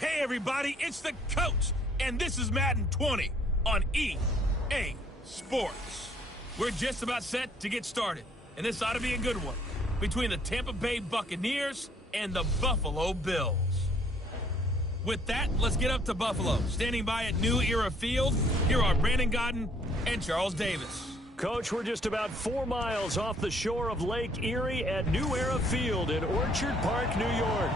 Hey everybody, it's the coach, and this is Madden 20 on EA Sports. We're just about set to get started, and this ought to be a good one, between the Tampa Bay Buccaneers and the Buffalo Bills. With that, let's get up to Buffalo. Standing by at New Era Field, here are Brandon Godden and Charles Davis. Coach, we're just about 4 miles off the shore of Lake Erie at New Era Field in Orchard Park, New York.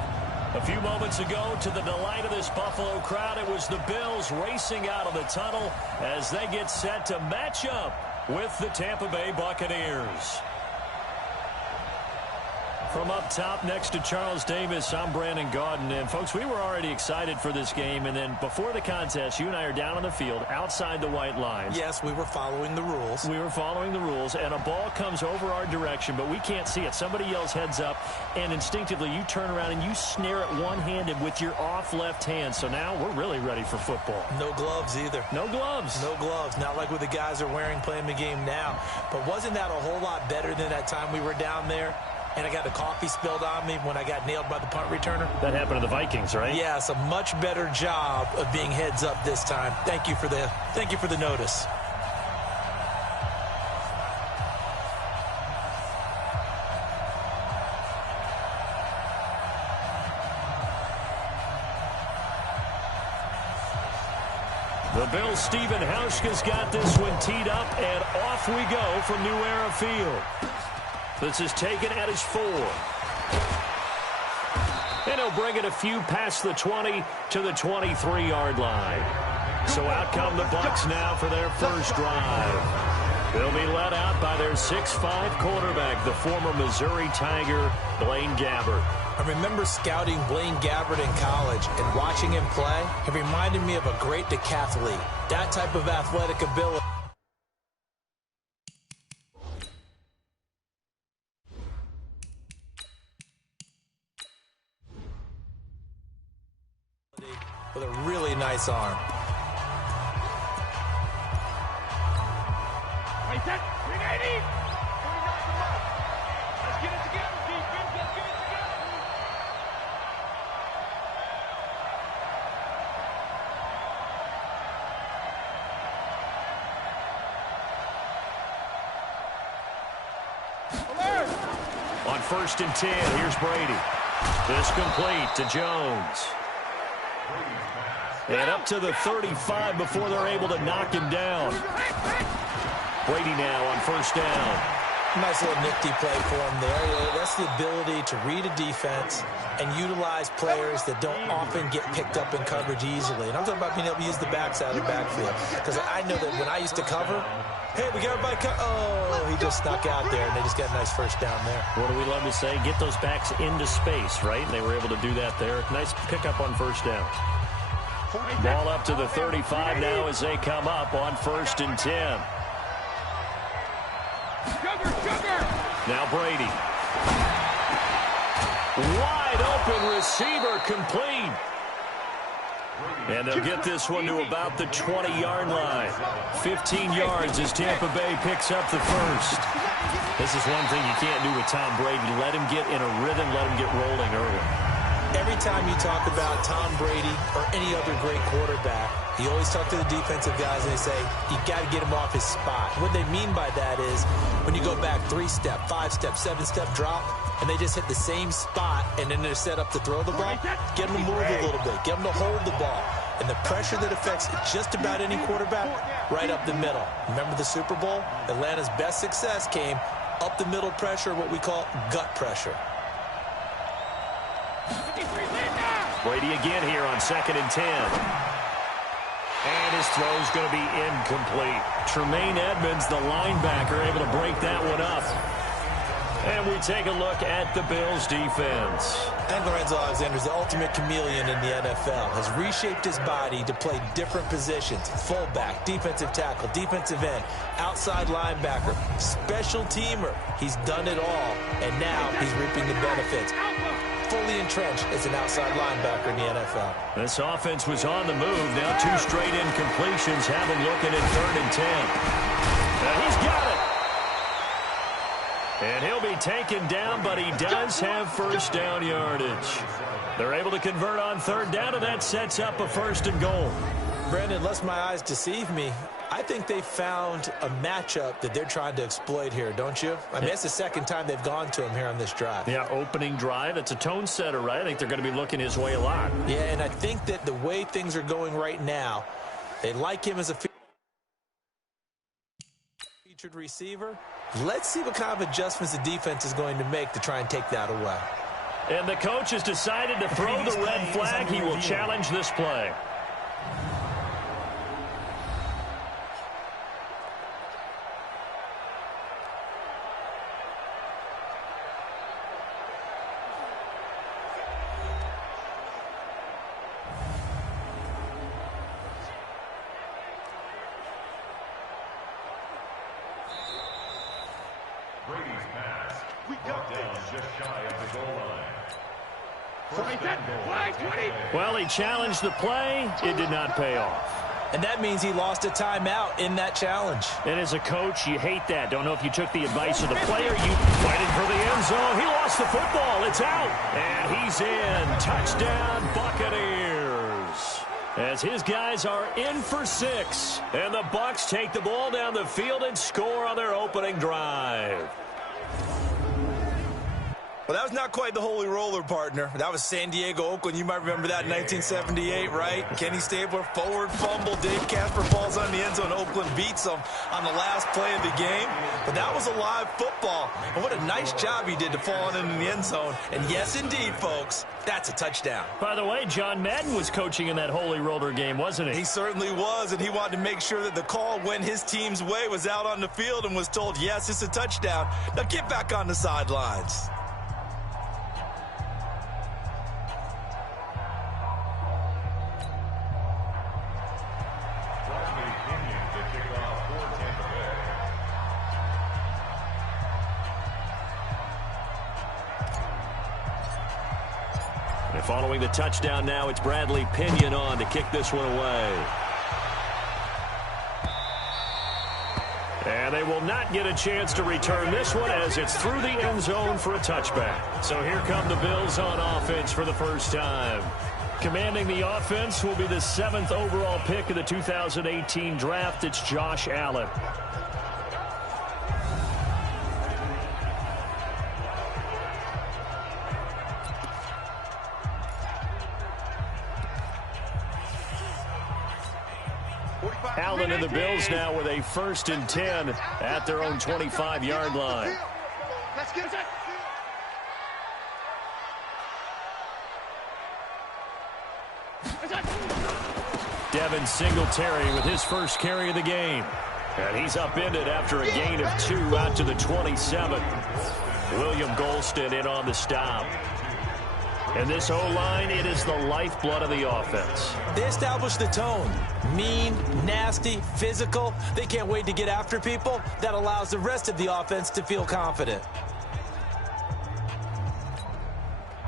A few moments ago, to the delight of this Buffalo crowd, it was the Bills racing out of the tunnel as they get set to match up with the Tampa Bay Buccaneers. From up top next to Charles Davis, I'm Brandon Godden. And, folks, we were already excited for this game. And then before the contest, you and I are down on the field outside the white lines. Yes, we were following the rules. We were following the rules, and a ball comes over our direction, but we can't see it. Somebody yells heads up, and instinctively you turn around and you snare it one-handed with your off left hand. So now we're really ready for football. No gloves either. No gloves. No gloves. Not like what the guys are wearing playing the game now. But wasn't that a whole lot better than that time we were down there? And I got the coffee spilled on me when I got nailed by the punt returner. That happened to the Vikings, right? Yes, a much better job of being heads up this time. Thank you for the notice. The Bills' Stephen Hauschka's got this one teed up, and off we go from New Era Field. This is taken at his 4. And he'll bring it a few past the 20 to the 23-yard line. So out come the Bucs now for their first drive. They'll be led out by their 6'5 quarterback, the former Missouri Tiger, Blaine Gabbert. I remember scouting Blaine Gabbert in college and watching him play. It reminded me of a great decathlete. That type of athletic ability. With a really nice arm. Let's get it together, defense. Let's get it together. On 1st and 10, here's Brady. This complete to Jones. And up to the 35 before they're able to knock him down. Brady now on 1st down. Nice little nifty play for him there. That's the ability to read a defense and utilize players that don't often get picked up in coverage easily. And I'm talking about being able to use the backside of the backfield. Because I know that when I used to cover, hey, we got everybody oh, he just snuck out there, and they just got a nice first down there. What do we love to say? Get those backs into space, right? And they were able to do that there. Nice pickup on 1st down. Ball up to the 35 now as they come up on 1st and 10. Now Brady. Wide open receiver complete. And they'll get this one to about the 20-yard line. 15 yards as Tampa Bay picks up the first. This is one thing you can't do with Tom Brady. Let him get in a rhythm, let him get rolling early. Every time you talk about Tom Brady or any other great quarterback, you always talk to the defensive guys and they say, you got to get him off his spot. What they mean by that is when you go back 3-step, 5-step, 7-step drop, and they just hit the same spot and then they're set up to throw the ball, get them to move a little bit, get them to hold the ball. And the pressure that affects just about any quarterback, right up the middle. Remember the Super Bowl? Atlanta's best success came up the middle pressure, what we call gut pressure. Brady again here on 2nd and 10. And his throw's going to be incomplete. Tremaine Edmonds, the linebacker, able to break that one up. And we take a look at the Bills' defense. And Lorenzo Alexander's the ultimate chameleon in the NFL. Has reshaped his body to play different positions. Fullback, defensive tackle, defensive end, outside linebacker, special teamer. He's done it all, and now he's reaping the benefits. Fully entrenched as an outside linebacker in the NFL. This offense was on the move. Now 2 straight incompletions have him looking at 3rd and 10. And he's got it. And he'll be taken down, but he does have 1st down yardage. They're able to convert on third down, and that sets up a 1st and goal. Brandon, unless my eyes deceive me, I think they found a matchup that they're trying to exploit here, don't you? I mean, it's the second time they've gone to him here on this drive. Yeah, opening drive. It's a tone setter, right? I think they're going to be looking his way a lot. Yeah, and I think that the way things are going right now, they like him as a featured receiver. Let's see what kind of adjustments the defense is going to make to try and take that away. And the coach has decided to throw the red flag. He will challenge this play. Brady's pass. We got down just shy of the goal line. Well, he challenged the play. It did not pay off. And that means he lost a timeout in that challenge. And as a coach, you hate that. Don't know if you took the advice of the player. You fighting for the end zone. He lost the football. It's out. And he's in. Touchdown, Buccaneers. As his guys are in for 6. And the Bucs take the ball down the field and score on their opening drive. Well, that was not quite the holy roller, partner. That was San Diego, Oakland. You might remember that in 1978, right? Kenny Stabler, forward fumble. Dave Casper falls on the end zone. Oakland beats them on the last play of the game. But that was a live football. And what a nice job he did to fall in the end zone. And yes, indeed, folks, that's a touchdown. By the way, John Madden was coaching in that holy roller game, wasn't he? He certainly was, and he wanted to make sure that the call went his team's way, was out on the field and was told, yes, it's a touchdown. Now get back on the sidelines. Following the touchdown now, it's Bradley Pinion on to kick this one away. And they will not get a chance to return this one as it's through the end zone for a touchback. So here come the Bills on offense for the first time. Commanding the offense will be the 7th overall pick of the 2018 draft. It's Josh Allen. Allen and the Bills now with a 1st and 10 at their own 25-yard line. Let's get it. Devin Singletary with his first carry of the game. And he's upended after a gain of 2 out to the 27. William Golston in on the stop. And this O-line, it is the lifeblood of the offense. They established the tone. Mean, nasty, physical. They can't wait to get after people. That allows the rest of the offense to feel confident.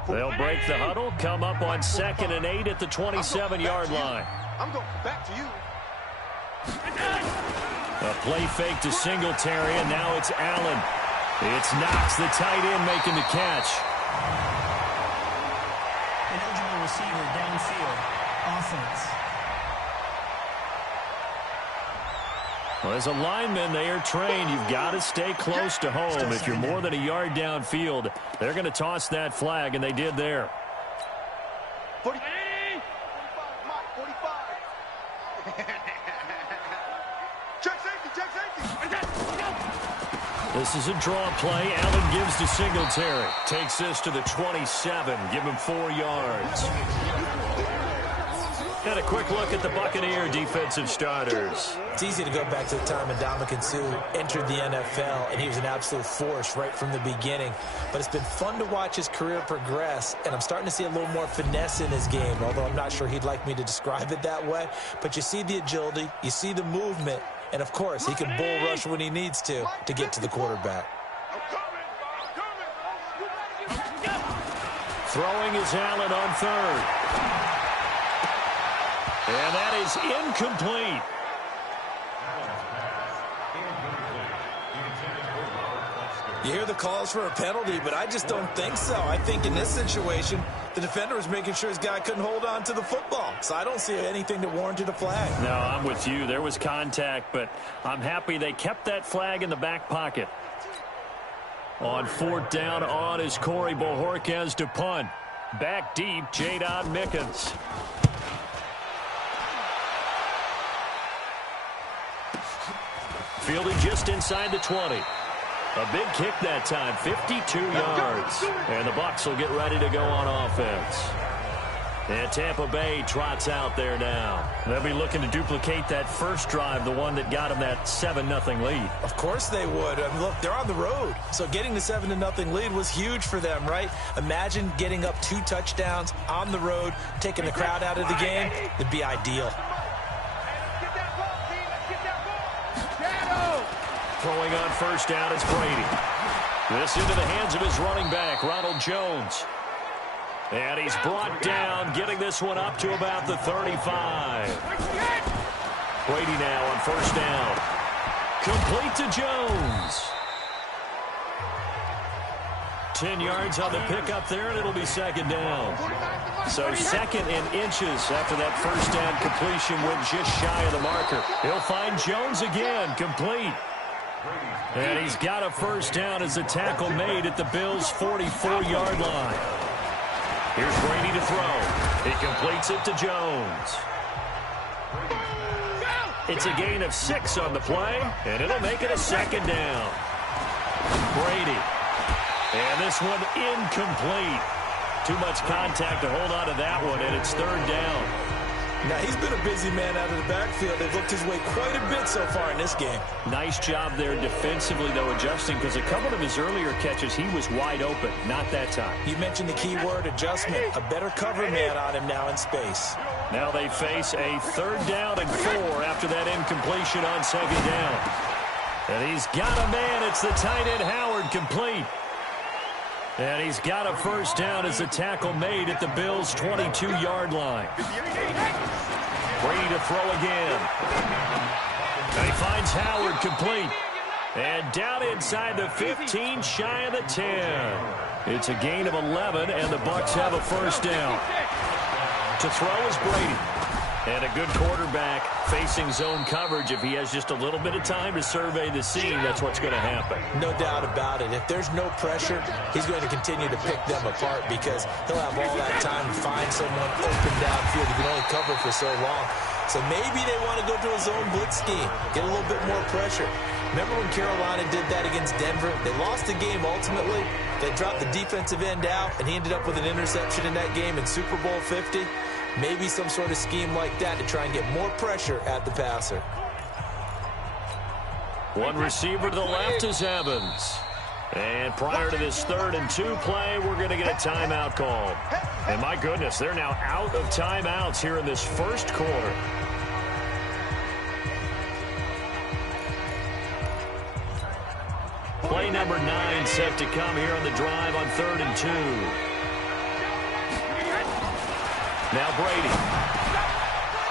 They'll break the huddle, come up on 2nd and 8 at the 27-yard line. I'm going back to you. A play fake to Singletary, and now it's Allen. It's Knox, the tight end, making the catch. An eligible receiver downfield. Offense. Well, as a lineman, they are trained. You've got to stay close to home. If you're more than a yard downfield, they're going to toss that flag, and they did there. 40. 45. Check safety. This is a draw play. Allen gives to Singletary. Takes this to the 27. Give him 4 yards. And a quick look at the Buccaneer defensive starters. It's easy to go back to the time when Ndamukong Suh entered the NFL, and he was an absolute force right from the beginning. But it's been fun to watch his career progress, and I'm starting to see a little more finesse in his game, although I'm not sure he'd like me to describe it that way. But you see the agility, you see the movement, and, of course, he can bull rush when he needs to get to the quarterback. Throwing is Allen on 3rd. And that is incomplete. You hear the calls for a penalty, but I just don't think so. I think in this situation, the defender was making sure his guy couldn't hold on to the football. So I don't see anything that warranted a flag. No, I'm with you. There was contact, but I'm happy they kept that flag in the back pocket. On 4th down, on is Corey Bojorquez to punt. Back deep, Jadon Mickens. Fielding just inside the 20. A big kick that time, 52 yards. And the Bucs will get ready to go on offense. And Tampa Bay trots out there now. They'll be looking to duplicate that first drive, the one that got them that 7-0 lead. Of course they would. I mean, look, they're on the road. So getting the 7-0 lead was huge for them, right? Imagine getting up 2 touchdowns on the road, taking the crowd out of the game. It'd be ideal. Throwing on first down is Brady. This into the hands of his running back, Ronald Jones. And he's brought down, getting this one up to about the 35. Brady now on first down. Complete to Jones. 10 yards on the pickup there, and it'll be second down. So 2nd and inches after that first down completion, went just shy of the marker. He'll find Jones again, complete. And he's got a first down as the tackle made at the Bills' 44-yard line. Here's Brady to throw. He completes it to Jones. It's a gain of 6 on the play, and it'll make it a second down. Brady. And this one incomplete. Too much contact to hold on to that one, and it's 3rd down. Now, he's been a busy man out of the backfield. They've looked his way quite a bit so far in this game. Nice job there defensively, though, adjusting, because a couple of his earlier catches, he was wide open. Not that time. You mentioned the key word, adjustment. A better cover man on him now in space. Now they face a 3rd down and 4 after that incompletion on 2nd down. And he's got a man. It's the tight end Howard, complete. And he's got a first down as the tackle made at the Bills' 22-yard line. Brady to throw again. And he finds Howard, complete. And down inside the 15, shy of the 10. It's a gain of 11, and the Bucs have a first down. To throw is Brady. And a good quarterback facing zone coverage. If he has just a little bit of time to survey the scene, that's what's going to happen. No doubt about it. If there's no pressure, he's going to continue to pick them apart because he'll have all that time to find someone open downfield. He can only cover for so long. So maybe they want to go to a zone blitz scheme, get a little bit more pressure. Remember when Carolina did that against Denver? They lost the game ultimately. They dropped the defensive end out, and he ended up with an interception in that game in Super Bowl 50. Maybe some sort of scheme like that to try and get more pressure at the passer. One receiver to the left is Evans. And prior to this 3rd and 2 play, we're going to get a timeout called. And my goodness, they're now out of timeouts here in this first quarter. Play number 9 set to come here on the drive on 3rd and 2. Now Brady.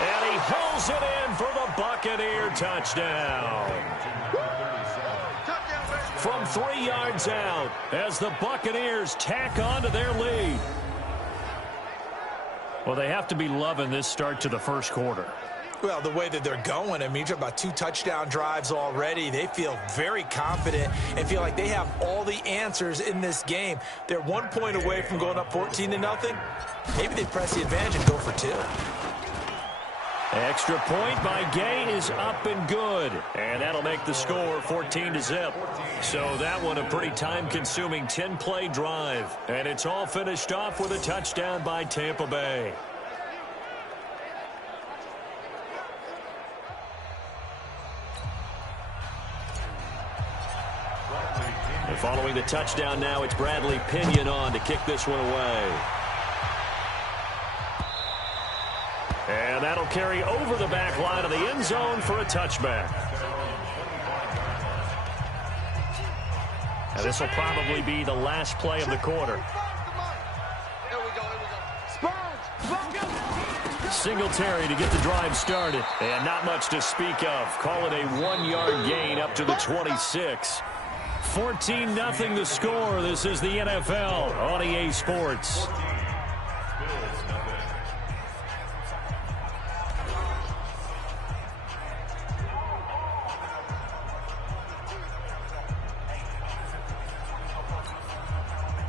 And he hauls it in for the Buccaneer touchdown. From 3 yards out as the Buccaneers tack on to their lead. Well, they have to be loving this start to the first quarter. Well, the way that they're going, I mean, you're talking about 2 touchdown drives already. They feel very confident and feel like they have all the answers in this game. They're 1 point away from going up 14-0. Maybe they press the advantage and go for 2. Extra point by Gay is up and good. And that'll make the score 14-0. So that one a pretty time-consuming 10-play drive. And it's all finished off with a touchdown by Tampa Bay. And following the touchdown now, it's Bradley Pinion on to kick this one away. And that'll carry over the back line of the end zone for a touchback. And this will probably be the last play of the quarter. Singletary to get the drive started. And not much to speak of. Call it a 1-yard gain up to the 26. 14-0 the score. This is the NFL on EA Sports.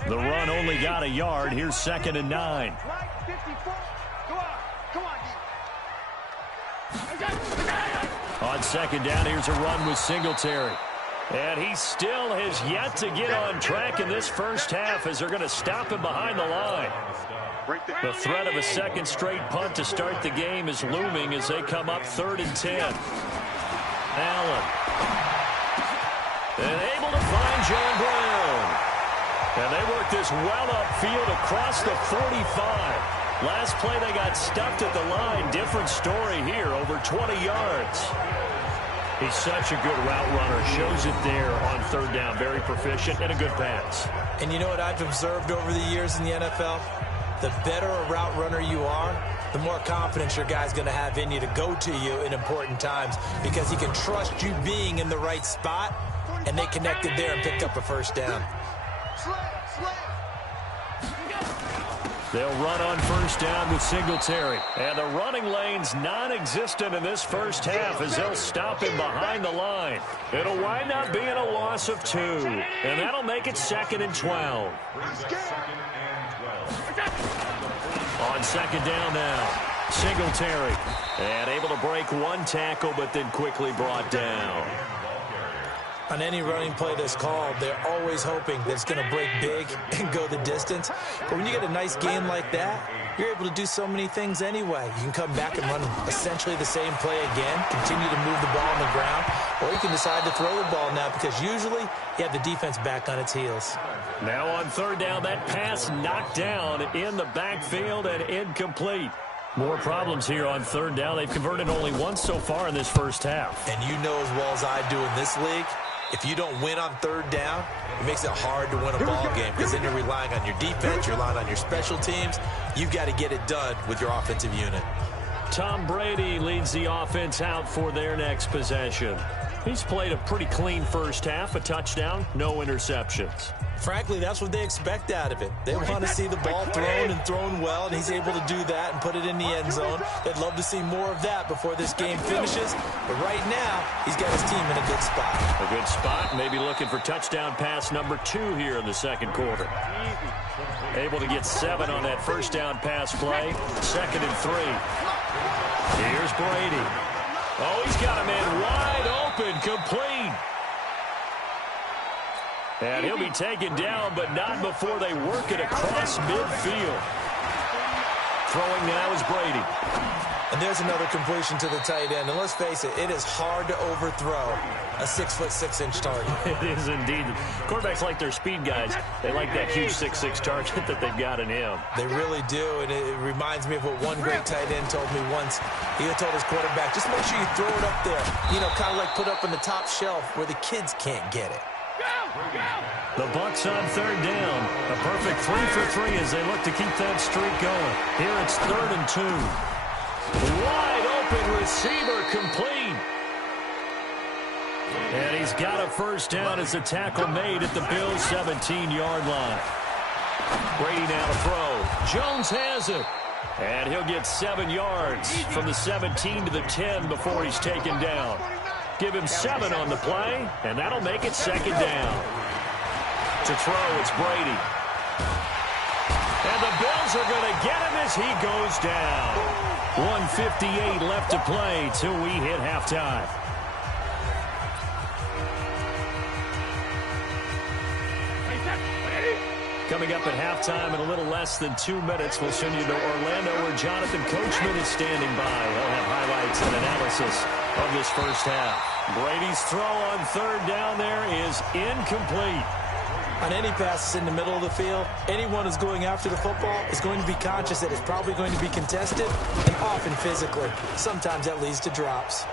The run only got a yard. Here's 2nd and 9. On 2nd down, here's a run with Singletary. And he still has yet to get on track in this first half as they're going to stop him behind the line. The threat of a second straight punt to start the game is looming as they come up 3rd and 10. Allen. And able to find John Brown. And they work this well upfield across the 45. Last play they got stuffed at the line. Different story here, over 20 yards. He's such a good route runner. Shows it there on 3rd down. Very proficient and a good pass. And you know what I've observed over the years in the NFL? The better a route runner you are, the more confidence your guy's going to have in you to go to you in important times because he can trust you being in the right spot, and they connected there and picked up a first down. They'll run on 1st down with Singletary. And the running lane's non-existent in this first half as they'll stop him behind the line. It'll wind up being a loss of 2. And that'll make it 2nd and 12. On 2nd down now, Singletary. And able to break one tackle, but then quickly brought down. On any running play that's called, they're always hoping that it's going to break big and go the distance. But when you get a nice gain like that, you're able to do so many things anyway. You can come back and run essentially the same play again, continue to move the ball on the ground, or you can decide to throw the ball now because usually you have the defense back on its heels. Now on 3rd down, that pass knocked down in the backfield and incomplete. More problems here on 3rd down. They've converted only once so far in this first half. And you know as well as I do in this league, if you don't win on 3rd down, it makes it hard to win a ball game because then you're relying on your defense, you're relying on your special teams. You've got to get it done with your offensive unit. Tom Brady leads the offense out for their next possession. He's played a pretty clean first half, a touchdown, no interceptions. Frankly, that's what they expect out of it. They want to see the ball thrown and thrown well, and he's able to do that and put it in the end zone. They'd love to see more of that before this game finishes. But right now, he's got his team in a good spot. A good spot, maybe looking for touchdown pass number 2 here in the 2nd quarter. Able to get 7 on that first down pass play. 2nd and 3. Here's Brady. Oh, he's got a man wide open, complete. And he'll be taken down, but not before they work it across midfield. Throwing now is Brady. And there's another completion to the tight end. And let's face it, it is hard to overthrow a 6'6" target. It is indeed. Quarterbacks like their speed guys. They like that huge 6'6" target that they've got in him. They really do, and it reminds me of what one great tight end told me once. He told his quarterback, just make sure you throw it up there. You know, kind of like put up on the top shelf where the kids can't get it. The Bucs on 3rd down. A perfect 3 for 3 as they look to keep that streak going. Here it's 3rd and 2. Wide open receiver, complete. And he's got a first down as the tackle made at the Bills' 17-yard line. Brady now to throw. Jones has it. And he'll get 7 yards from the 17 to the 10 before he's taken down. Give him 7 on the play, and that'll make it 2nd down. To throw, it's Brady. And the Bills are going to get him as he goes down. 1:58 left to play till we hit halftime. Coming up at halftime in a little less than 2 minutes, we'll send you to Orlando where Jonathan Coachman is standing by. He'll have highlights and analysis of this first half. Brady's throw on 3rd down there is incomplete. On any passes in the middle of the field, anyone who's going after the football is going to be conscious that it's probably going to be contested and often physically. Sometimes that leads to drops.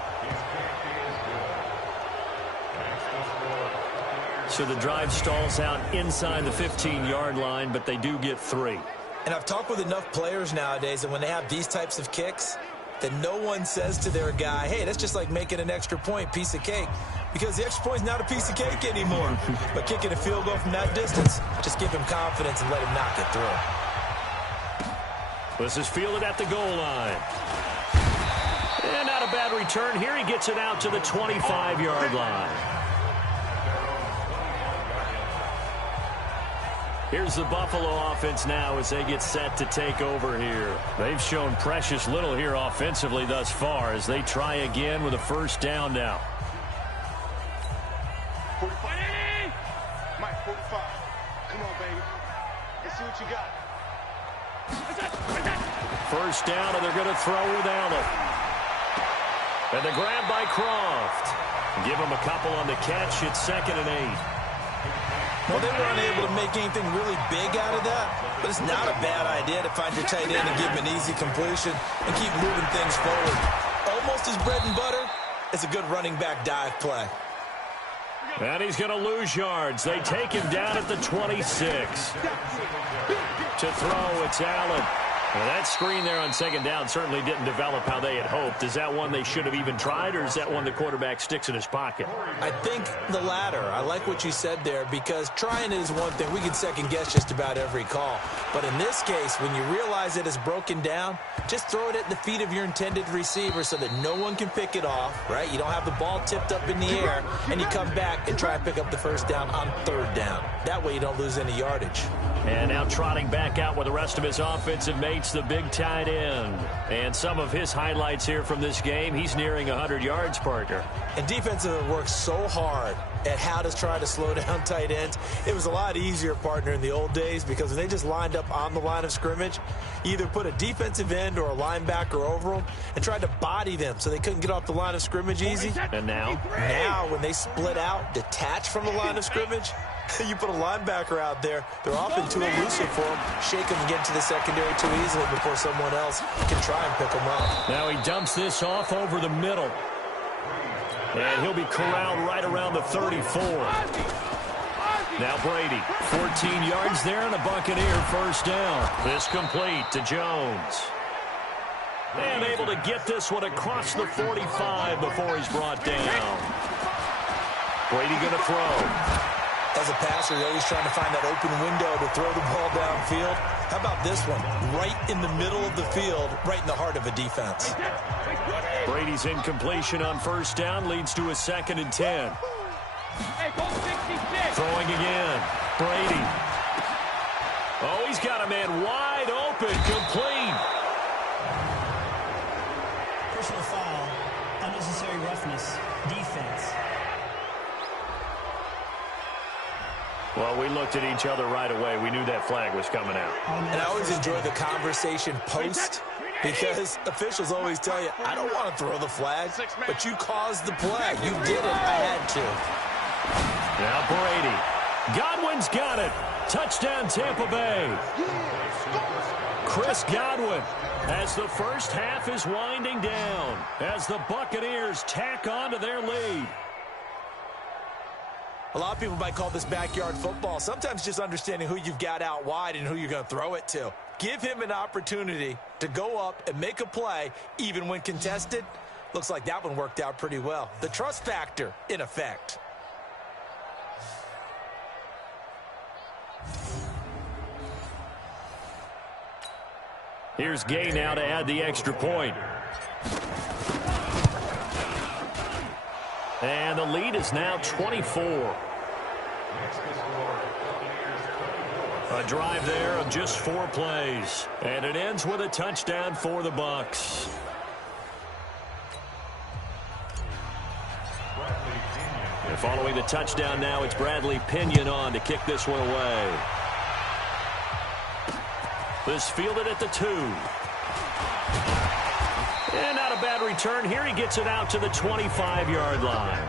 So the drive stalls out inside the 15-yard line, but they do get 3. And I've talked with enough players nowadays that when they have these types of kicks, that no one says to their guy, hey, that's just like making an extra point, piece of cake. Because the extra point is not a piece of cake anymore. But kicking a field goal from that distance, just give him confidence and let him knock it through. This is fielded at the goal line. And not a bad return here. He gets it out to the 25-yard line. Here's the Buffalo offense now as they get set to take over here. They've shown precious little here offensively thus far as they try again with a first down now. Mike, 45. Come on, baby. Let's see what you got. First down, and they're going to throw with Allen. And the grab by Croft. Give him a couple on the catch. It's 2nd and 8. Well, they were unable to make anything really big out of that, but it's not a bad idea to find your tight end and give him an easy completion and keep moving things forward. Almost as bread and butter as a good running back dive play. And he's going to lose yards. They take him down at the 26. To throw, it's Allen. Well, that screen there on 2nd down certainly didn't develop how they had hoped. Is that one they should have even tried, or is that one the quarterback sticks in his pocket? I think the latter. I like what you said there, because trying it is one thing. We can second-guess just about every call. But in this case, when you realize it is broken down, just throw it at the feet of your intended receiver so that no one can pick it off, right? You don't have the ball tipped up in the air, and you come back and try and pick up the first down on 3rd down. That way you don't lose any yardage. And now trotting back out with the rest of his offensive mates, the big tight end. And some of his highlights here from this game, he's nearing 100 yards, partner. And defensive works so hard at how to try to slow down tight ends. It was a lot easier, partner, in the old days, because when they just lined up on the line of scrimmage, you either put a defensive end or a linebacker over them and tried to body them so they couldn't get off the line of scrimmage easy. And now? Now, when they split out, detach from the line of scrimmage, you put a linebacker out there, they're often too elusive for him. Shake him and get into the secondary too easily before someone else can try and pick him up. Now he dumps this off over the middle. And he'll be corralled right around the 34. Now Brady, 14 yards there and a Buccaneer first down. This complete to Jones. And able to get this one across the 45 before he's brought down. Brady going to throw. As a passer, you're always trying to find that open window to throw the ball downfield. How about this one? Right in the middle of the field, right in the heart of a defense. Brady's incompletion on first down leads to a 2nd and 10. Throwing again. Brady. Oh, he's got a man wide open. Complete. Personal foul. Unnecessary roughness. Defense. Well, we looked at each other right away. We knew that flag was coming out. And I always enjoy the conversation post, because officials always tell you, I don't want to throw the flag, but you caused the play. You did it. I had to. Now Brady. Godwin's got it. Touchdown, Tampa Bay. Chris Godwin, as the first half is winding down, as the Buccaneers tack on to their lead. A lot of people might call this backyard football. Sometimes just understanding who you've got out wide and who you're going to throw it to. Give him an opportunity to go up and make a play, even when contested. Looks like that one worked out pretty well. The trust factor, in effect. Here's Gay now to add the extra point. And the lead is now 24. A drive there of just 4 plays. And it ends with a touchdown for the Bucs. And following the touchdown now, it's Bradley Pinion on to kick this one away. This fielded at the 2. And not a bad return here. He gets it out to the 25-yard line.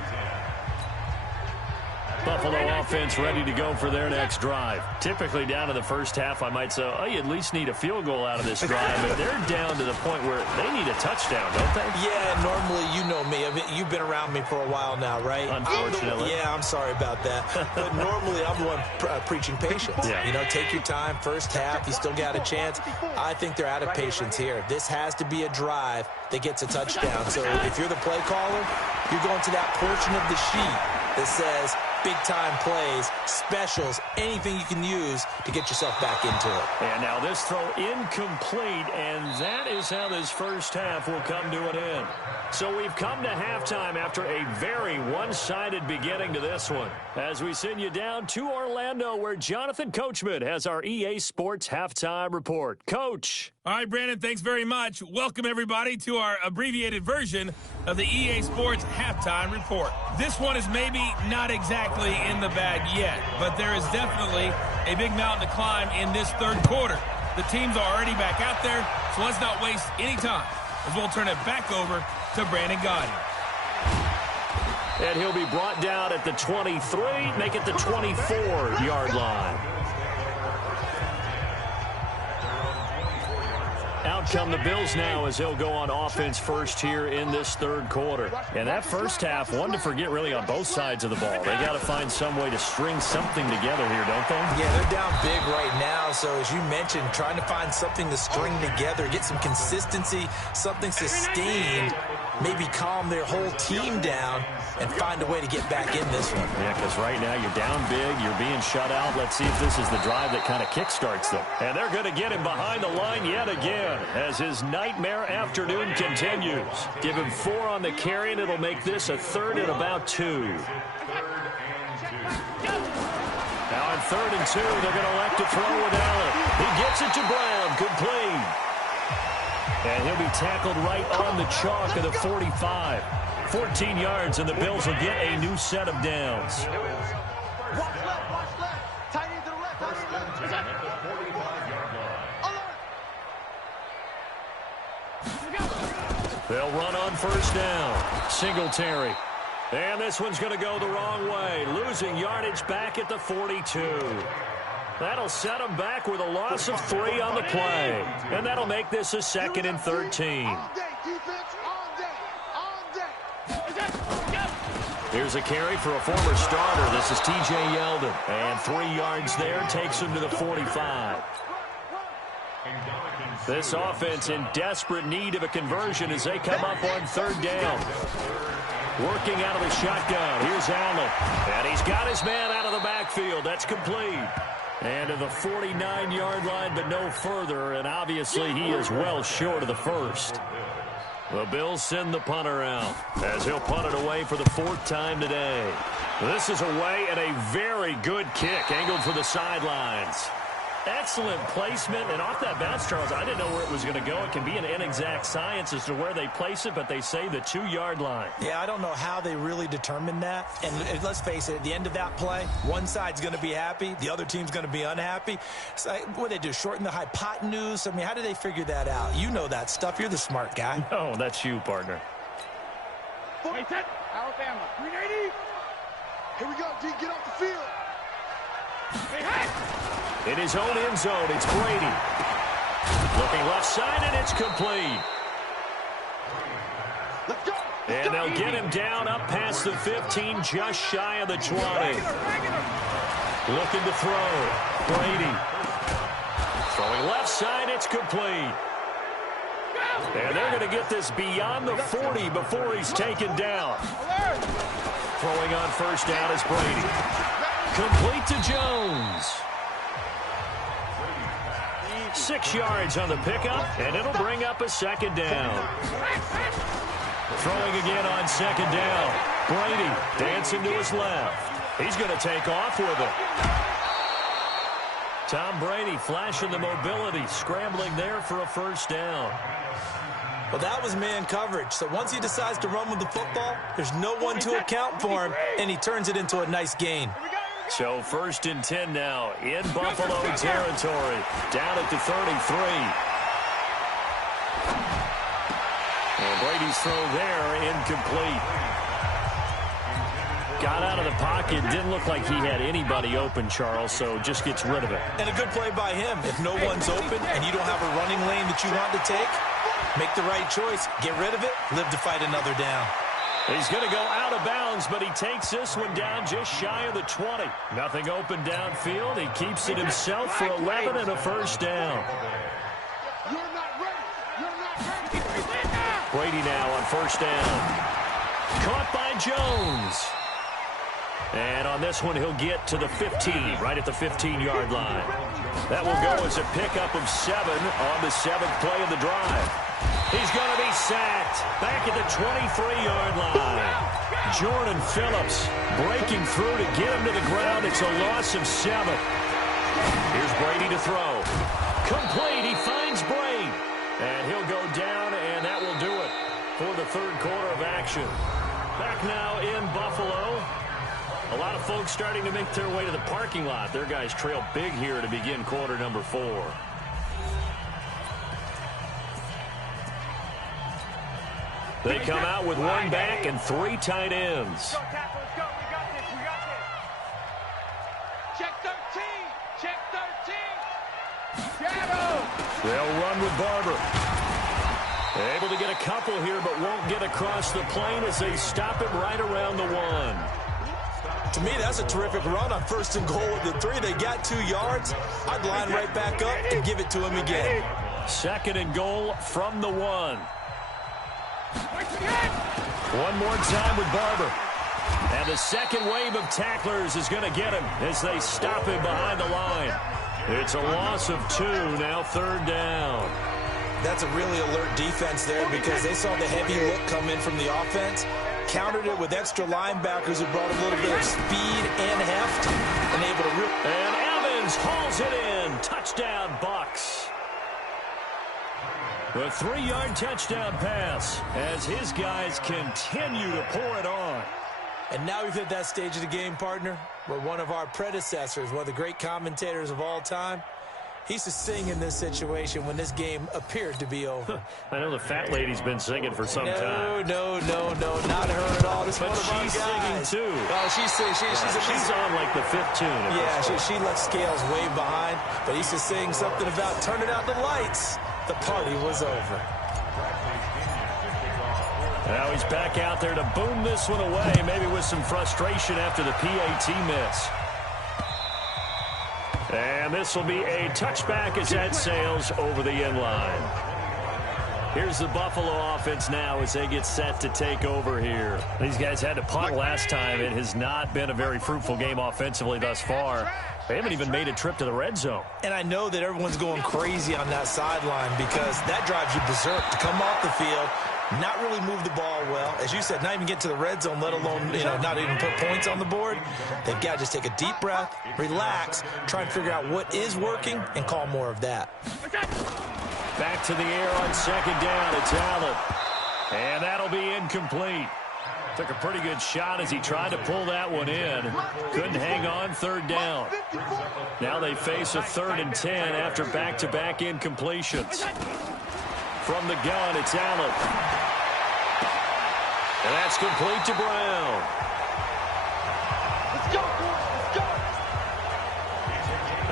Buffalo offense ready to go for their next drive. Typically down to the first half, I might say, oh, you at least need a field goal out of this drive. But they're down to the point where they need a touchdown, don't they? Yeah, normally, you know me. You've been around me for a while now, right? Unfortunately. Yeah, I'm sorry about that. But normally, I'm the one preaching patience. Yeah. You know, take your time. First half, you still got a chance. I think they're out of patience here. This has to be a drive that gets a touchdown. So if you're the play caller, you're going to that portion of the sheet that says big-time plays, specials, anything you can use to get yourself back into it. And now this throw incomplete, and that is how this first half will come to an end. So we've come to halftime after a very one-sided beginning to this one. As we send you down to Orlando, where Jonathan Coachman has our EA Sports Halftime Report. Coach. All right, Brandon, thanks very much. Welcome, everybody, to our abbreviated version of the EA Sports Halftime Report. This one is maybe not exactly in the bag yet, but there is definitely a big mountain to climb in this third quarter. The teams are already back out there, so let's not waste any time, as we'll turn it back over to Brandon Gaudin. And he'll be brought down at the 23, make it the 24-yard line. Out come the Bills now as they'll go on offense first here in this third quarter. And that first half, one to forget really on both sides of the ball. They got to find some way to string something together here, don't they? Yeah, they're down big right now. So as you mentioned, trying to find something to string together, get some consistency, something sustained, maybe calm their whole team down and find a way to get back in this one. Yeah, because right now you're down big, you're being shut out. Let's see if this is the drive that kind of kickstarts them. And they're going to get him behind the line yet again as his nightmare afternoon continues. Give him 4 on the carry, and it'll make this a third and about 2. Now on 3rd and 2, they're going to elect to throw with Allen. He gets it to Brown, complete. And he'll be tackled right on the chalk of the 45. 14 yards, and the Bills will get a new set of downs. Watch left. Tight end to the left, tight end to the left. They'll run on first down. Singletary. And this one's going to go the wrong way. Losing yardage back at the 42. That'll set them back with a loss of 3 on the play. And that'll make this a 2nd and 13. Here's a carry for a former starter. This is T.J. Yeldon. And 3 yards there takes him to the 45. This offense in desperate need of a conversion as they come up on 3rd down. Working out of the shotgun. Here's Allen. And he's got his man out of the backfield. That's complete. And to the 49-yard line, but no further. And obviously he is well short of the first. The Bills send the punter out as he'll punt it away for the 4th time today. This is away and a very good kick angled for the sidelines. Excellent placement, and off that bounce, Charles, I didn't know where it was going to go. It can be an inexact science as to where they place it, but they say the 2-yard line. Yeah, I don't know how they really determined that. And let's face it, at the end of that play, one side's going to be happy, the other team's going to be unhappy. So what do they do, shorten the hypotenuse? I mean, how do they figure that out? You know that stuff. You're the smart guy. Oh, that's you, partner. Hey, set. Alabama. 380. Here we go, D. Get off the field. Hey, hey. In his own end zone, it's Brady. Looking left side, and it's complete. Let's go. And they'll get him down up past the 15, just shy of the 20. Looking to throw. Brady. Throwing left side, it's complete. And they're going to get this beyond the 40 before he's taken down. Throwing on first down is Brady. Complete to Jones. 6 yards on the pickup, and it'll bring up a 2nd down. Throwing again on 2nd down. Brady dancing to his left. He's going to take off with it. Tom Brady flashing the mobility, scrambling there for a 1st down. Well, that was man coverage. So once he decides to run with the football, there's no one to account for him, and he turns it into a nice gain. So 1st and 10 now in Buffalo territory. Down at the 33. And Brady's throw there incomplete. got out of the pocket. Didn't look like he had anybody open, Charles, so just gets rid of it. And a good play by him. If no one's open and you don't have a running lane that you want to take, make the right choice. Get rid of it. Live to fight another down. He's going to go out of bounds, but he takes this one down just shy of the 20. Nothing open downfield. He keeps it himself for 11 and a first down. Brady now on first down. Caught by Jones. And on this one, he'll get to the 15, right at the 15-yard line. That will go as a pickup of 7 on the 7th play of the drive. He's going to be sacked back at the 23-yard line. Jordan Phillips breaking through to get him to the ground. It's a loss of 7. Here's Brady to throw. Complete. He finds Brady. And he'll go down, and that will do it for the third quarter of action. Back now in Buffalo. A lot of folks starting to make their way to the parking lot. Their guys trail big here to begin quarter number 4. They come out with 1 back and 3 tight ends. Let's go. We got this. Check 13. Check 13. Shadow. They'll run with Barber. Able to get a couple here, but won't get across the plane as they stop him right around the 1. To me, that's a terrific run on first and goal at the 3. They got 2 yards. I'd line right back up and give it to him again. Second and goal from the 1. One more time with Barber. And the second wave of tacklers is going to get him as they stop him behind the line. It's a loss of 2, now third down. That's a really alert defense there because they saw the heavy look come in from the offense, countered it with extra linebackers who brought a little bit of speed and heft, and able to rip. And Evans hauls it in. Touchdown, Bucs. The 3-yard touchdown pass as his guys continue to pour it on. And now we've hit that stage of the game, partner, where one of our predecessors, one of the great commentators of all time, he used to sing in this situation when this game appeared to be over. I know the fat lady's been singing for some time. No, not her at all. This but she's singing too. Oh, she's on like the 5th tune. Yeah, she left Scales way behind, but he used to sing something about turning out the lights. The party was over. Now he's back out there to boom this one away, maybe with some frustration after the PAT miss. And this will be a touchback as that sails over the end line. Here's the Buffalo offense now as they get set to take over here. These guys had to punt last time. It has not been a very fruitful game offensively thus far. They haven't even made a trip to the red zone. And I know that everyone's going crazy on that sideline because that drives you berserk to come off the field, not really move the ball well. As you said, not even get to the red zone, let alone, not even put points on the board. They've got to just take a deep breath, relax, try and figure out what is working, and call more of that. Back to the air on second down. It's Allen. And that'll be incomplete. Took a pretty good shot as he tried to pull that one in. Couldn't hang on, third down. Now they face a 3rd and 10 after back-to-back incompletions. From the gun, it's Allen. And that's complete to Brown. Let's go.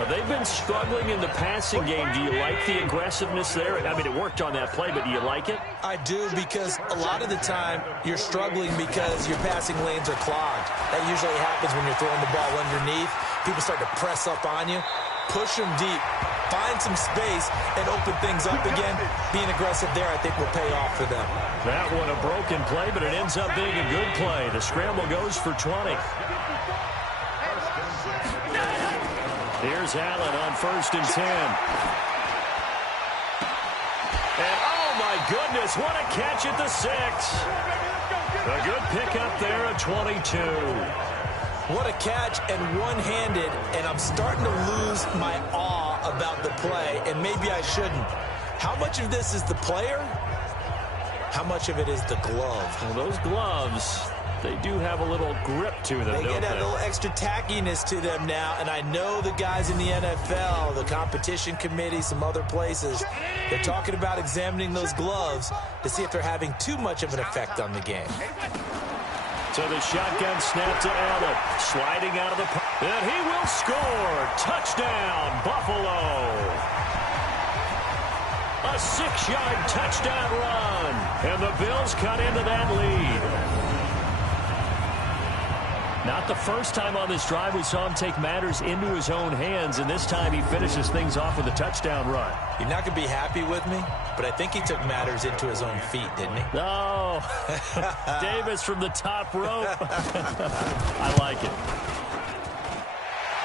They've been struggling in the passing game. Do you like the aggressiveness there? I mean, it worked on that play, but do you like it? I do, because a lot of the time you're struggling because your passing lanes are clogged. That usually happens when you're throwing the ball underneath. People start to press up on you, push them deep, find some space, and open things up again. Being aggressive there, I think, will pay off for them. That one a broken play, but it ends up being a good play. The scramble goes for 20. Here's Allen on 1st and 10. And oh my goodness, what a catch at the 6. A good pickup there at 22. What a catch, and one-handed, and I'm starting to lose my awe about the play, and maybe I shouldn't. How much of this is the player? How much of it is the glove? Well, those gloves, they do have a little grip to them, They don't get a they? little extra tackiness to them now, and I know the guys in the NFL, the competition committee, some other places, they're talking about examining those gloves to see if they're having too much of an effect on the game. So the shotgun snap to Allen. Sliding out of the pocket. And he will score. Touchdown, Buffalo. A 6-yard touchdown run. And the Bills cut into that lead. Not the first time on this drive we saw him take matters into his own hands, and this time he finishes things off with a touchdown run. You're not going to be happy with me, but I think he took matters into his own feet, didn't he? No. Davis from the top rope. I like it.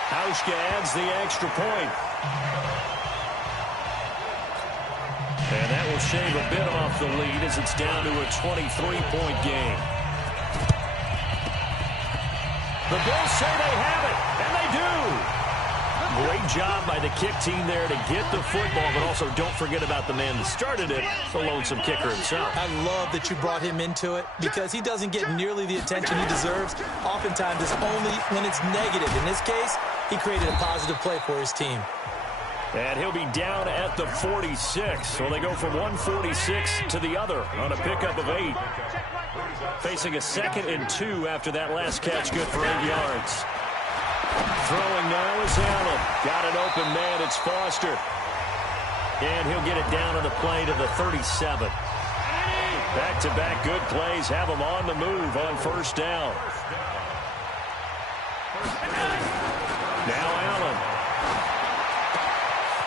Hauschka adds the extra point. And that will shave a bit off the lead as it's down to a 23-point game. The Bills say they have it, and they do. Great job by the kick team there to get the football, but also don't forget about the man that started it, the lonesome kicker himself. I love that you brought him into it because he doesn't get nearly the attention he deserves. Oftentimes, it's only when it's negative. In this case, he created a positive play for his team. And he'll be down at the 46. So they go from 146 to the other on a pickup of 8. Facing a 2nd and 2 after that last catch, good for 8 yards. Throwing now is Allen. Got an open man, it's Foster. And he'll get it down on the play to the 37. Back-to-back good plays have him on the move on first down. Now Allen.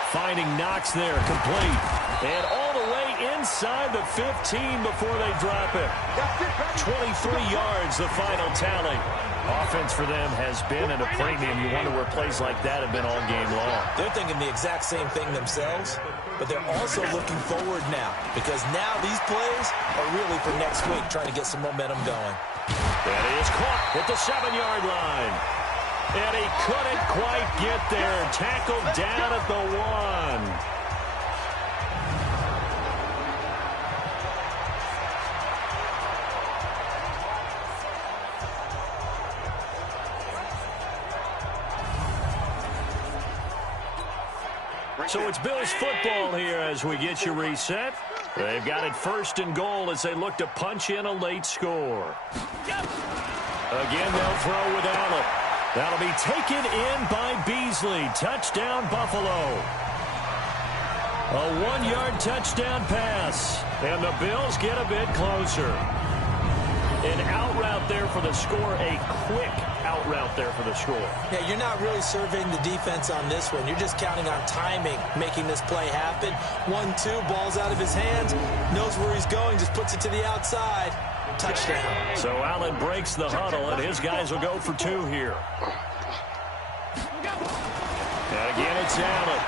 Finding Knox there, complete. And all the way inside the 15 before they drop it. 23 yards, the final tally. Offense for them has been at a premium. You wonder where plays like that have been all game long. They're thinking the exact same thing themselves, but they're also looking forward now because now these plays are really for next week, trying to get some momentum going. That is caught at the 7-yard line. And he couldn't quite get there. Tackled down at the 1. So it's Bills football here as we get you reset. They've got it 1st and goal as they look to punch in a late score. Again, they'll throw with Allen. That'll be taken in by Beasley. Touchdown, Buffalo. A 1-yard touchdown pass. And the Bills get a bit closer. An out route there for the score. A quick out route there for the score. Yeah, you're not really surveying the defense on this one. You're just counting on timing, making this play happen. 1-2, ball's out of his hands. Knows where he's going, just puts it to the outside. Touchdown. So Allen breaks the huddle, and his guys will go for 2 here. And again, it's Allen.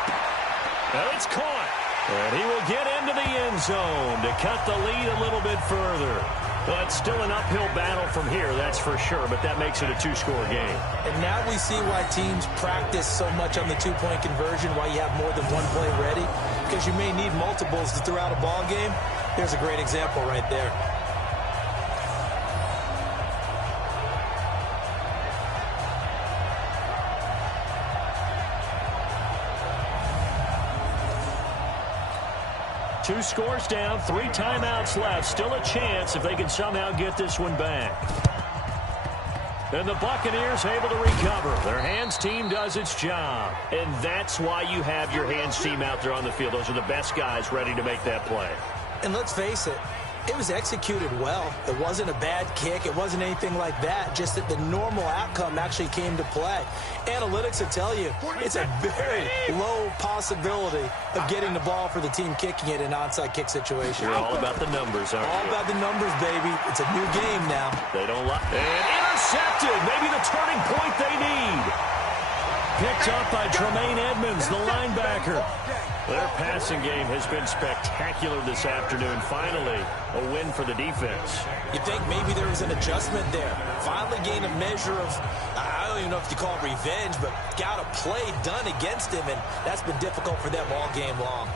And it's caught. And he will get into the end zone to cut the lead a little bit further. But still an uphill battle from here, that's for sure, but that makes it a 2-score game. And now we see why teams practice so much on the 2-point conversion, why you have more than one play ready, because you may need multiples throughout a ball game. Here's a great example right there. Two scores down, 3 timeouts left. Still a chance if they can somehow get this one back. And the Buccaneers able to recover. Their hands team does its job. And that's why you have your hands team out there on the field. Those are the best guys ready to make that play. And let's face it, it was executed well. It wasn't a bad kick. It wasn't anything like that. Just that the normal outcome actually came to play. Analytics will tell you it's a very low possibility of getting the ball for the team kicking it in an onside kick situation. You're all about the numbers, aren't you? All about the numbers, baby. It's a new game now. They don't like. And intercepted. Maybe the turning point they need. Picked up by Tremaine Edmonds, the linebacker. Their passing game has been spectacular this afternoon. Finally, a win for the defense. You think maybe there was an adjustment there. Finally gained a measure of, I don't even know if you call it revenge, but got a play done against him, and that's been difficult for them all game long.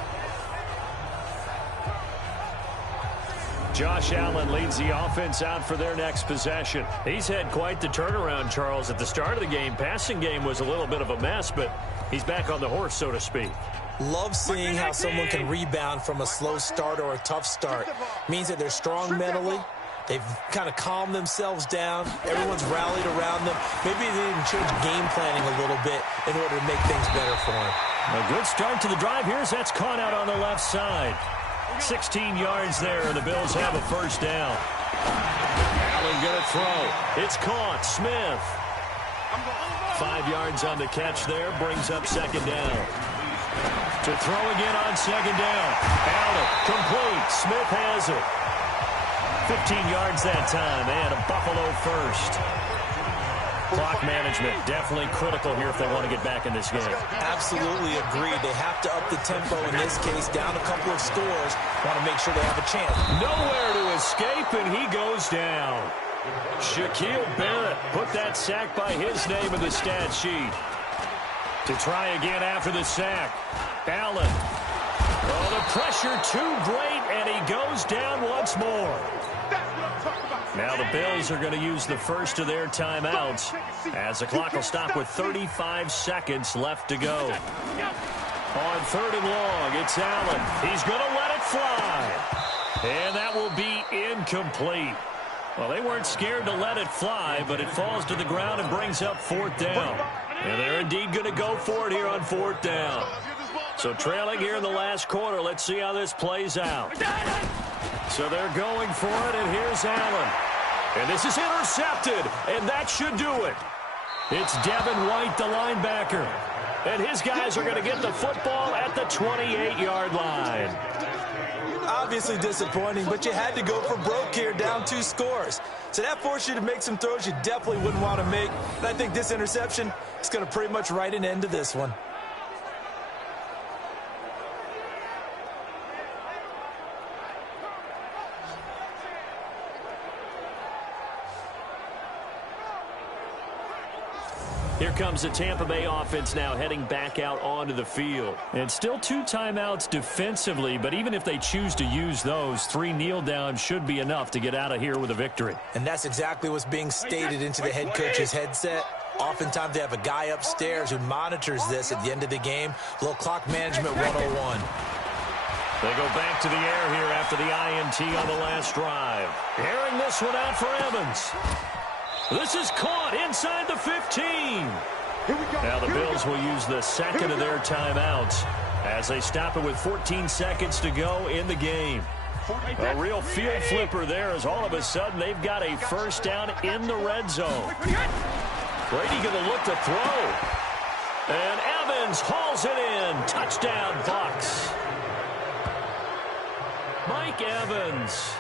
Josh Allen leads the offense out for their next possession. He's had quite the turnaround, Charles. At the start of the game, passing game was a little bit of a mess, but he's back on the horse, so to speak. Love seeing how someone can rebound from a slow start or a tough start. Means that they're strong mentally, They've kind of calmed themselves down. Everyone's rallied around them. Maybe they didn't change game planning a little bit in order to make things better for them. A good start to the drive. Here's that's caught out on the left side. 16 yards there, and the Bills have a first down. Allen gonna throw. It's caught. Smith. 5 yards on the catch there. Brings up second down. To throw again on second down. Allen, complete. Smith has it. 15 yards that time, and a Buffalo first. Clock management definitely critical here if they want to get back in this game. Absolutely agreed. They have to up the tempo in this case, down a couple of scores. Want to make sure they have a chance. Nowhere to escape, and he goes down. Shaquille Barrett put that sack by his name in the stat sheet. To try again after the sack. Allen. Oh, the pressure too great, and he goes down once more. Now the Bills are going to use the first of their timeouts as the clock will stop with 35 seconds left to go. On third and long, it's Allen. He's going to let it fly. And that will be incomplete. Well, they weren't scared to let it fly, but it falls to the ground and brings up fourth down. And they're indeed going to go for it here on fourth down. So trailing here in the last quarter, let's see how this plays out. So they're going for it, and here's Allen. And this is intercepted, and that should do it. It's Devin White, the linebacker. And his guys are going to get the football at the 28-yard line. Obviously disappointing, but you had to go for broke here, down 2 scores. So that forced you to make some throws you definitely wouldn't want to make. And I think this interception is going to pretty much write an end to this one. Here comes the Tampa Bay offense now heading back out onto the field. And still 2 timeouts defensively, but even if they choose to use those, 3 kneel downs should be enough to get out of here with a victory. And that's exactly what's being stated into the head coach's headset. Oftentimes they have a guy upstairs who monitors this at the end of the game. A little clock management 101. They go back to the air here after the INT on the last drive. Airing this one out for Evans. This is caught inside the 15. Now the Bills will use the second of their timeouts as they stop it with 14 seconds to go in the game. A real field flipper there as all of a sudden they've got a first down in the red zone. Brady going to look to throw. And Evans hauls it in. Touchdown, Bucs. Mike Evans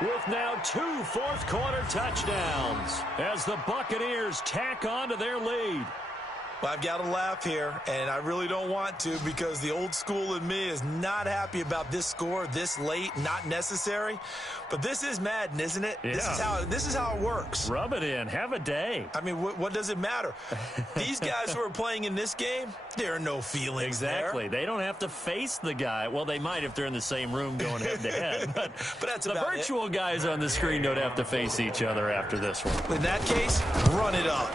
with now 2 fourth-quarter touchdowns as the Buccaneers tack on to their lead. Well, I've got to laugh here, and I really don't want to because the old school in me is not happy about this score this late, not necessary. But this is Madden, isn't it? Yeah. This is how it works. Rub it in. Have a day. I mean, what does it matter? These guys who are playing in this game, there are no feelings Exactly. there. They don't have to face the guy. Well, they might if they're in the same room going head-to-head. But that's the about virtual guys on the screen don't have to face each other after this one. In that case, run it up.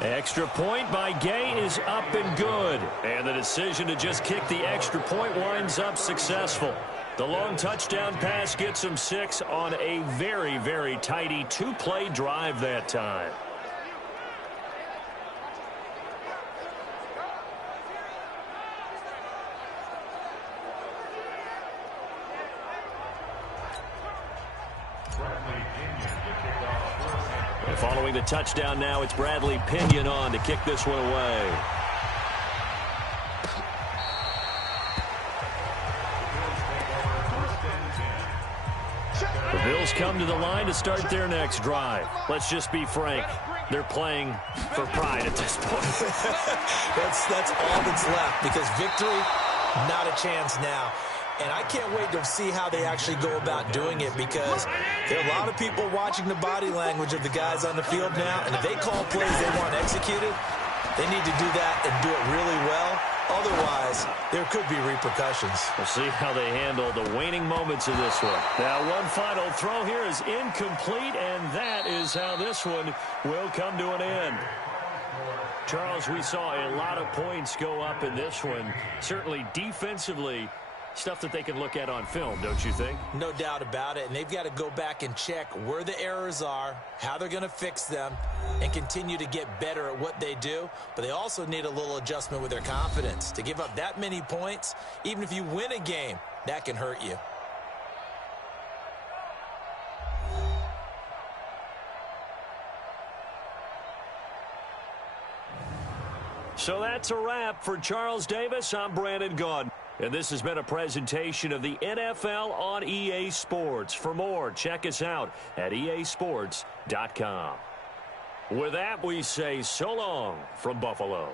Extra point by Gay is up and good. And the decision to just kick the extra point winds up successful. The long touchdown pass gets them 6 on a very, very tidy 2-play drive that time. Following the touchdown now, it's Bradley Pinion on to kick this one away. The Bills come to the line to start their next drive. Let's just be frank. They're playing for pride at this point. That's all that's left because victory, not a chance now. And I can't wait to see how they actually go about doing it because there are a lot of people watching the body language of the guys on the field now. And if they call plays they want executed, they need to do that and do it really well. Otherwise, there could be repercussions. We'll see how they handle the waning moments of this one. Now, one final throw here is incomplete, and that is how this one will come to an end. Charles, we saw a lot of points go up in this one. Certainly defensively, Stuff that they can look at on film, don't you think? No doubt about it. And they've got to go back and check where the errors are, how they're going to fix them, and continue to get better at what they do. But they also need a little adjustment with their confidence. To give up that many points, even if you win a game, that can hurt you. So that's a wrap for Charles Davis. I'm Brandon Gaudin. And this has been a presentation of the NFL on EA Sports. For more, check us out at easports.com. With that, we say so long from Buffalo.